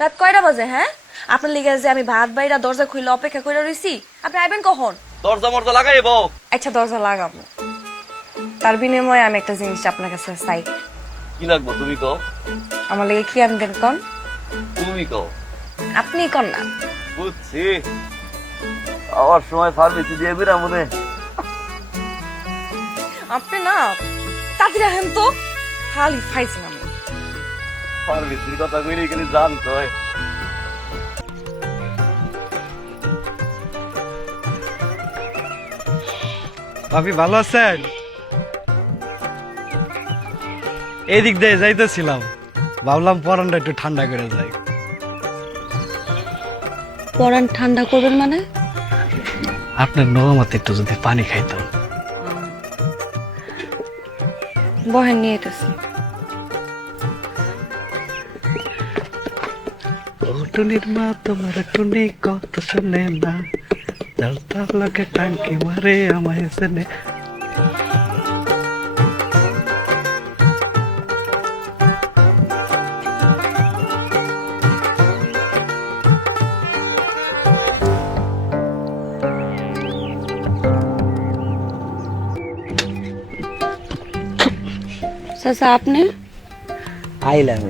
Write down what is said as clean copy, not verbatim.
রাত কয়টা বাজে? হ্যাঁ, আপনার লিগে যে আমি ভাত বাইরা দরজা খুলে অপেক্ষা করে রইছি, আপনি আইবেন কখন? দরজা মরজা লাগাই বউ। আচ্ছা, দরজা লাগাবো, তার বিনিময়ে আমি একটা জিনিস আপনার কাছে চাই। কি লাগবো তুমি কও। আমার লিগে কি আনবেন কন? তুমি কও। আপনি কন না। বুঝছি, আবার সময় ফার্মেসি দিয়ে বেরা মনে। আপনি না তাড়াতাড়ি আহেন তো, খালি ফাইছিলাম। ফার্মেসির কথা কইলে খালি জান কয়। ভাবি ভালো আছেন? এদিক দিয়ে যাইতেছিলাম, ভাবলাম পরানটা একটু ঠান্ডা করে যাই। পরান ঠান্ডা করবেন মানে? আপনার নগমাতে একটু যদি পানি খাইতাম। বহেন নিয়ে এতেছি। ও টুনির মা তোমার টুনি কত শুনে না, জলতার লোকে টাঙ্কি মারে আমায় শুনে। চাচা আপনি? আইলাম